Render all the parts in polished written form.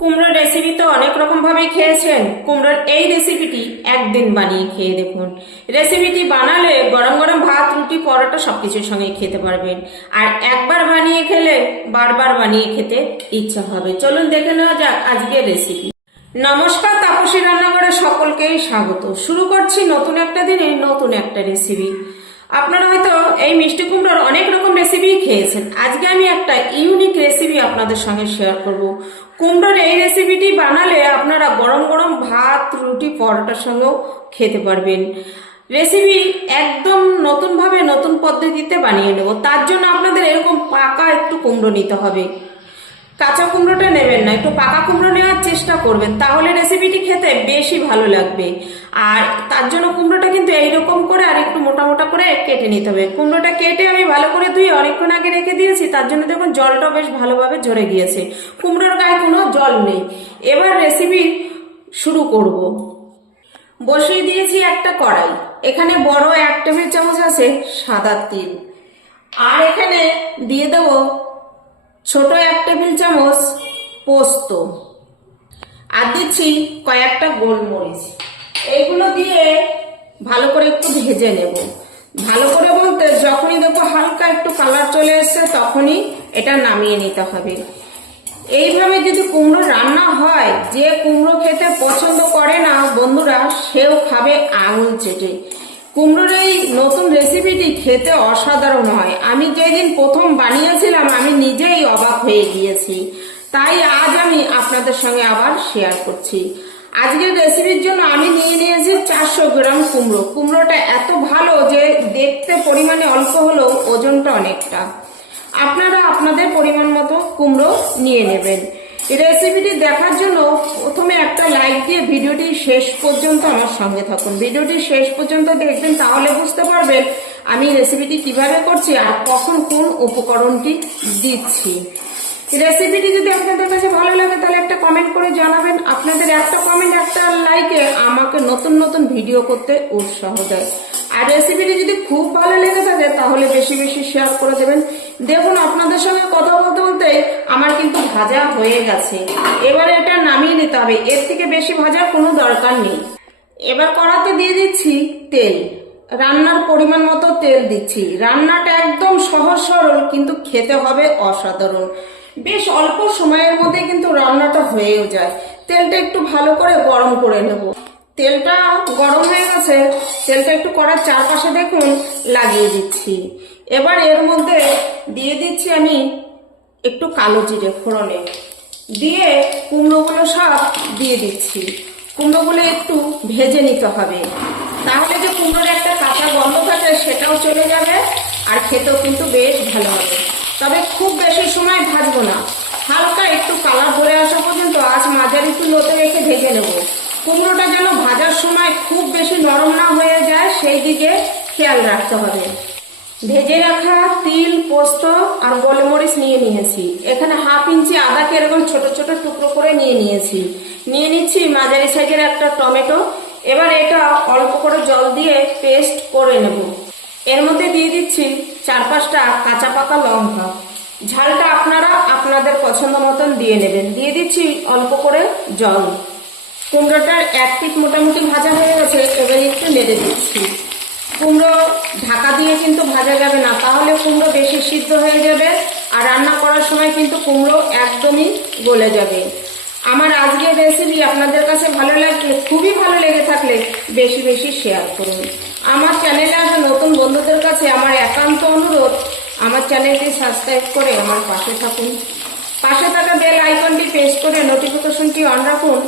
কুমড়োর রেসিপি তো অনেক রকম ভাবে খেয়েছেন। কুমড়োর এই রেসিপিটি একদিন বানিয়ে খেয়ে দেখুন। রেসিপিটি বানালে গরম গরম ভাত, রুটি, পরোটা সবকিছুর সঙ্গে খেতে পারবেন। আর একবার বানিয়ে খেলে বারবার বানিয়ে খেতে ইচ্ছা হবে। চলুন দেখে নেওয়া যাক আজকের রেসিপি। নমস্কার, তাপসী রান্নাঘরে সকলকেই স্বাগত। শুরু করছি নতুন একটা দিনে নতুন একটা রেসিপি। আপনারা হয়তো এই মিষ্টি কুমড়োর অনেক রকম রেসিপি খেয়েছেন। আজকে আমি একটা ইউনিক রেসিপি আপনাদের সঙ্গে শেয়ার করব। কুমড়োর এই রেসিপিটি বানালে আপনারা গরম গরম ভাত, রুটি, পরোটার সঙ্গেও খেতে পারবেন। রেসিপি একদম নতুন ভাবে নতুন পদ্ধতিতে বানিয়ে নেব। তার জন্য আপনাদের এরকম পাকা একটু কুমড়ো নিতে হবে। কাঁচা কুমড়োটা নেবেন না, একটু পাকা কুমড়ো নেওয়ার চেষ্টা করবেন, তাহলে রেসিপিটি খেতে বেশি ভালো লাগবে। আর তার জন্য কুমড়োটা কিন্তু এইরকম করে আর একটু মোটা মোটা করে কেটে নিতে হবে। কুমড়োটা কেটে আমি ভালো করে ধুয়ে অনেকক্ষণ আগে রেখে দিয়েছি, তার জন্য দেখুন জলটা বেশ ভালোভাবে ঝরে গিয়েছে। কুমড়োর গায়ে কোনো জল নেই। এবার রেসিপি শুরু করব। বসিয়ে দিয়েছি একটা কড়াই। এখানে বড় 1 টেবিল চামচ আছে সাদা তিল, আর এখানে দিয়ে দেবো ছোট 1 টেবিল চামচ পোস্ত, আর দিচ্ছি কয়েকটা গোলমরিচ। এইগুলো দিয়ে ভালো করে একটু ভেজে নেব। ভালো করে বলতে যখনই দেখো হালকা একটু কালার চলে এসছে তখনই এটা নামিয়ে নিতে হবে। এইভাবে যদি কুমড়ো রান্না হয়, যে কুমড়ো খেতে পছন্দ করে না বন্ধুরা, সেও খাবে আঙুল চেটে। কুমড়োর এই নতুন রেসিপিটি খেতে অসাধারণ হয়। আমি যেদিন প্রথম বানিয়েছিলাম আমি নিজেই অবাক হয়ে গিয়েছি। তাই আজ আমি আপনাদের সঙ্গে আবার শেয়ার করছি। আজকের রেসিপির জন্য আমি নিয়ে নিয়েছি 400 গ্রাম কুমড়ো। কুমড়োটা এত ভালো যে দেখতে পরিমাণে অল্প হলেও ওজনটা অনেকটা। আপনারা আপনাদের পরিমাণ মতো কুমড়ো নিয়ে নেবেন। রেসিপিটি দেখার জন্য প্রথমে একটা লাইক দিয়ে ভিডিওটি শেষ পর্যন্ত আমার সঙ্গে থাকুন। ভিডিওটি শেষ পর্যন্ত দেখবেন, তাহলে বুঝতে পারবেন আমি রেসিপিটি কিভাবে করছি আর কখন কোন উপকরণটি দিচ্ছি। রেসিপিটি যদি আপনাদের কাছে ভালো লাগে তাহলে একটা কমেন্ট করে জানাবেন। আপনাদের একটা কমেন্ট, একটা লাইকে আমাকে নতুন নতুন ভিডিও করতে উৎসাহ দেয়। আর রেসিপিটি যদি খুব ভালো লেগে থাকে তাহলে বেশি বেশি শেয়ার করে দেবেন। দেখুন আপনাদের সঙ্গে কথা বলতে বলতে আমার কিন্তু ভাজা হয়ে গেছে। এবারে এটা নামিয়ে নিতে হবে, এর থেকে বেশি ভাজার কোনো দরকার নেই। এবার কড়াতে দিয়ে দিচ্ছি তেল। রান্নার পরিমাণ মতো তেল দিচ্ছি। রান্নাটা একদম সহজ সরল, কিন্তু খেতে হবে অসাধারণ। বেশ অল্প সময়ের মধ্যে কিন্তু রান্নাটা হয়েও যায়। তেলটা একটু ভালো করে গরম করে নেব। তেলটা গরম হয়ে গেছে, তেলটা একটু কড়ার চারপাশে দেখুন লাগিয়ে দিচ্ছি। এবার এর মধ্যে দিয়ে দিচ্ছি আমি একটু কালো জিরে ফোড়নে, দিয়ে কুমড়োগুলো সব দিয়ে দিচ্ছি। কুমড়োগুলো একটু ভেজে নিতে হবে, তাহলে যে কুমড়োর একটা কাঁচা গন্ধ থাকে সেটাও চলে যাবে, আর খেতেও কিন্তু বেশ ভালো হবে। তবে খুব বেশি সময় ভাজবো না, হালকা একটু কালার ধরে আসা পর্যন্ত আঁচ মাঝারি একটু লোতে রেখে ভেজে নেব। কুমড়োটা যেন ভাজার সময় খুব বেশি নরম না হয়ে যায়, সেই দিকে খেয়াল রাখতে হবে। ভেজে রাখা তিল, পোস্ত আর গোলমরিচ নিয়ে নিয়েছি। এখানে 1/2 ইঞ্চি আদাকে এরকম ছোট ছোট টুকরো করে নিয়ে নিয়েছি। নিয়ে নিচ্ছি মাঝারি সাইজের একটা টমেটো। এবার এটা অল্প করে জল দিয়ে পেস্ট করে নেব। এর মধ্যে দিয়ে দিচ্ছি 4-5টা কাঁচা পাকা লঙ্কা। ঝালটা আপনারা আপনাদের পছন্দ মতন দিয়ে নেবেন। দিয়ে দিচ্ছি অল্প করে জল। কুমড়োটার 1 পিঠ মোটামুটি ভাজা হয়ে গেছে, এবার একটু নেড়ে দিচ্ছি। কুমড়ো ঢাকা দিয়ে কিন্তু ভাজা যাবে না, তাহলে কুমড়ো বেশি সিদ্ধ হয়ে যাবে, আর রান্না করার সময় কিন্তু কুমড়ো একদমই গলে যাবে। আমার আজকের রেসিপি আপনাদের কাছে ভালো লাগলে, খুবই ভালো লেগে থাকলে বেশি বেশি শেয়ার করুন। আমার চ্যানেলে আসা নতুন বন্ধুদের কাছে আমার একান্ত অনুরোধ, আমার চ্যানেলটি সাবস্ক্রাইব করে আমার পাশে থাকুন। পাশে থাকা বেল আইকনটি প্রেস করে নোটিফিকেশনটি অন রাখুন।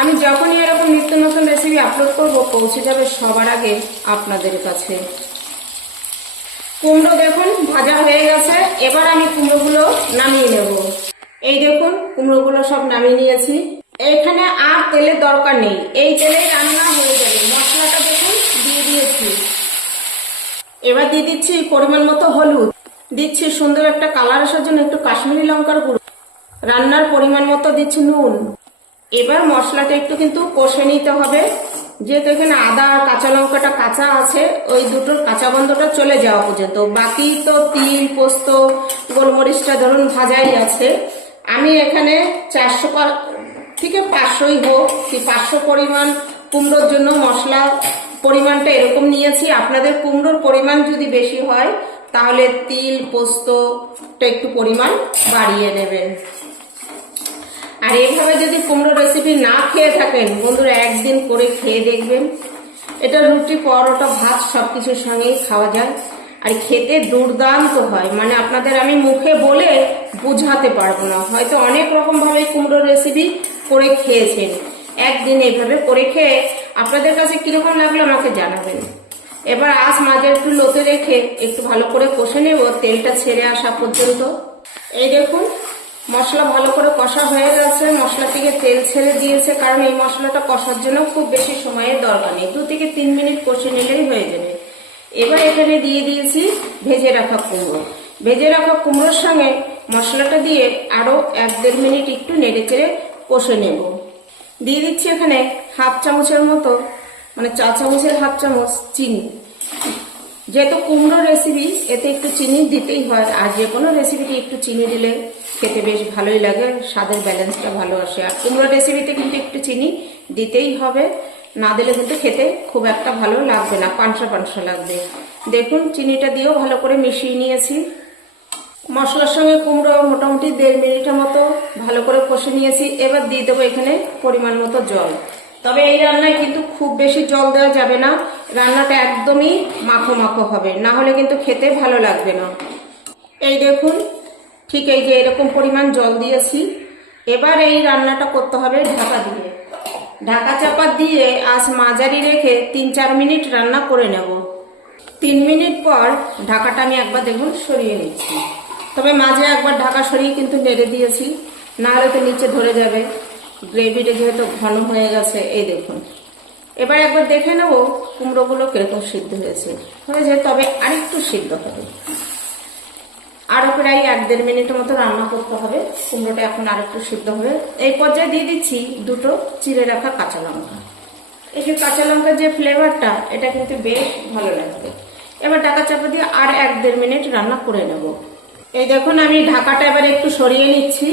আমি যখনই এরকম নিত্য নতুন রেসিপি আপলোড করব পৌঁছে যাবে সবার আগে আপনাদের কাছে। কুমড়ো দেখুন ভাজা হয়ে গেছে, এবার আমি কুমড়োগুলো নামিয়ে নেব। এই দেখুন কুমড়োগুলো সব নামিয়ে নিয়েছি। এখানে আর তেলের দরকার নেই, এই তেলেই রান্না হয়ে যাবে। মশলাটা দেখুন দিয়ে দিয়েছি। এবার দিয়ে দিচ্ছি পরিমাণ মতো হলুদ, দিচ্ছি সুন্দর একটা কালার আসার জন্য একটু কাশ্মীরি লঙ্কার গুঁড়ো, রান্নার পরিমাণ মতো দিচ্ছি নুন। এবার মশলাটা একটু কিন্তু কষে নিতে হবে, যেহেতু এখানে আদা আর কাঁচা লঙ্কাটা কাঁচা আছে, ওই দুটোর কাঁচা গন্ধটা চলে যাওয়া পর্যন্ত। বাকি তো তিল, পোস্ত, গোলমরিচটা ধরুন ভাজাই আছে। আমি এখানে ঠিক 500ই হোক, কি 500 পরিমাণ কুমড়োর জন্য মশলা পরিমাণটা এরকম নিয়েছি। আপনাদের কুমড়োর পরিমাণ যদি বেশি হয় তাহলে তিল পোস্তটা একটু পরিমাণ বাড়িয়ে নেবেন। আর এইভাবে যদি কুমড়ো রেসিপি না খেয়ে থাকেন বন্ধুরা, একদিন করে খেয়ে দেখবেন। এটা রুটি পরোটা ভাত সবকিছুর সঙ্গেই খাওয়া যায় আর খেতে দুর্দান্ত হয়। মানে আপনাদের আমি মুখে বলে বুঝাতে পারবো না। হয়তো অনেক রকম ভাবে কুমড়ো রেসিপি করে খেয়েছেন, একদিন এইভাবে করে খেয়ে আপনাদের কাছে কিরকম লাগলো আমাকে জানাবেন। এবার আঁচ মাঝে একটু লোতে রেখে একটু ভালো করে কষে নেব তেলটা ছেড়ে আসা পর্যন্ত। এই দেখুন মশলা ভালো করে কষা হয়ে গেছে, মশলা থেকে তেল ছেড়ে দিয়েছে, কারণ এই মশলাটা কষার জন্য খুব বেশি সময়ের দরকার নেই, 2 থেকে 3 মিনিট কষে নিলেই হয়ে যাবে। এবার এখানে দিয়ে দিয়েছি ভেজে রাখা কুমড়ো। ভেজে রাখা কুমড়োর সঙ্গে মশলাটা দিয়ে আরো 1-1.5 মিনিট একটু নেড়ে চেড়ে কষে নেব। দিয়ে দিচ্ছি এখানে 1/2 চামচের মতো, মানে 4 চামচের 1/2 চামচ চিনি। যেহেতু কুমড়ো রেসিপি এতে একটু চিনি দিতেই হয়, আর যে কোনো রেসিপিতে একটু চিনি দিলে খেতে বেশ ভালোই লাগে, স্বাদের ব্যালেন্সটা ভালো আসে। আর কুমড়ো রেসিপিতে কিন্তু একটু চিনি দিতেই হবে, না দিলে কিন্তু খেতে খুব একটা ভালো লাগবে না, পানসা পানসা লাগবে। দেখুন চিনিটা দিয়েও ভালো করে মিশিয়ে নিয়েছি। মশলার সঙ্গে কুমড়ো মোটামুটি 1.5 মিনিটের মতো ভালো করে কষে নিয়েছি। এবার দিয়ে দেবো এখানে পরিমাণ মতো জল। তবে এই রান্নায় কিন্তু খুব বেশি জল দেওয়া যাবে না, রান্নাটা একদমই মাখো মাখো হবে, না হলে কিন্তু খেতে ভালো লাগবে না। এই দেখুন ঠিক এই যে এরকম পরিমাণ জল দিয়েছি। এবার এই রান্নাটা করতে হবে ঢাকা দিয়ে। ঢাকা চাপা দিয়ে আঁচ মাঝারি রেখে 3-4 মিনিট রান্না করে নেব। 3 মিনিট পর ঢাকাটা আমি একবার দেখুন সরিয়ে নিচ্ছি। তবে মাঝে একবার ঢাকা সরিয়ে কিন্তু নেড়ে দিয়েছি, না হলে তো নিচে ধরে যাবে। গ্রেভিটা যেহেতু ঘন হয়ে গেছে, এই দেখুন। এবার একবার দেখে নেব কুমড়োগুলো কিরকম সিদ্ধ হয়েছে, তবে আরেকটু সিদ্ধ হবে। আরো প্রায় 1-1.5 মিনিটের মতো রান্না করতে হবে, কুমড়োটা এখন আরেকটু সিদ্ধ হবে। এই পর্যায়ে দিয়ে দিচ্ছি 2টো চিড়ে রাখা কাঁচা লঙ্কা। এই যে কাঁচা লঙ্কার যে ফ্লেভারটা, এটা কিন্তু বেশ ভালো লাগবে। এবার ঢাকা চাপা দিয়ে আর 1-1.5 মিনিট রান্না করে নেব। এই দেখুন আমি ঢাকাটা এবার একটু সরিয়ে নিচ্ছি।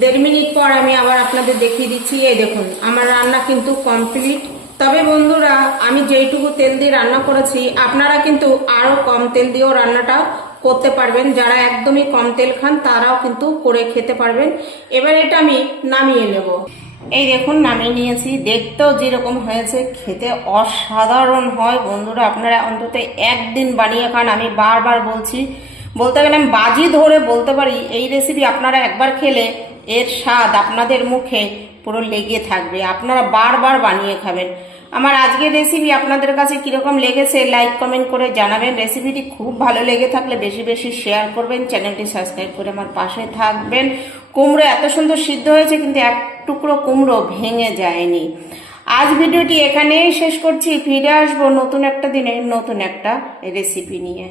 1.5 মিনিট পর আমি আবার আপনাদের দেখিয়ে দিচ্ছি। এই দেখুন আমার রান্না কিন্তু কমপ্লিট। তবে বন্ধুরা, আমি যেইটুকু তেল দিয়ে রান্না করেছি আপনারা কিন্তু আরো কম তেল দিয়েও রান্নাটা করতে পারবেন। যারা একদমই কম তেল খান তারাও কিন্তু করে খেতে পারবেন। এবার এটা আমি নামিয়ে নেব। এই দেখুন নামিয়ে নিয়েছি। দেখতেও যেরকম হয়েছে খেতে অসাধারণ হয় বন্ধুরা, আপনারা অন্তত একদিন বানিয়ে খান। আমি বারবার বলছি, বলতে গেলে আমি বাজি ধরে বলতে পারি এই রেসিপি আপনারা একবার খেলে এর স্বাদ আপনাদের মুখে পুরো লেগে থাকবে, আপনারা বারবার বানিয়ে খাবেন। আমার আজকের রেসিপি আপনাদের কাছে কিরকম লেগেছে লাইক কমেন্ট করে জানাবেন। রেসিপিটি খুব ভালো লেগে থাকলে বেশি বেশি শেয়ার করবেন, চ্যানেলটি সাবস্ক্রাইব করে আমার পাশে থাকবেন। কুমড়ো এত সুন্দর সিদ্ধ হয়েছে কিন্তু এক টুকরো কুমড়ো ভেঙে যায়নি। আজ ভিডিওটি এখানেই শেষ করছি, ফিরে আসবো নতুন একটা দিনে নতুন একটা রেসিপি নিয়ে।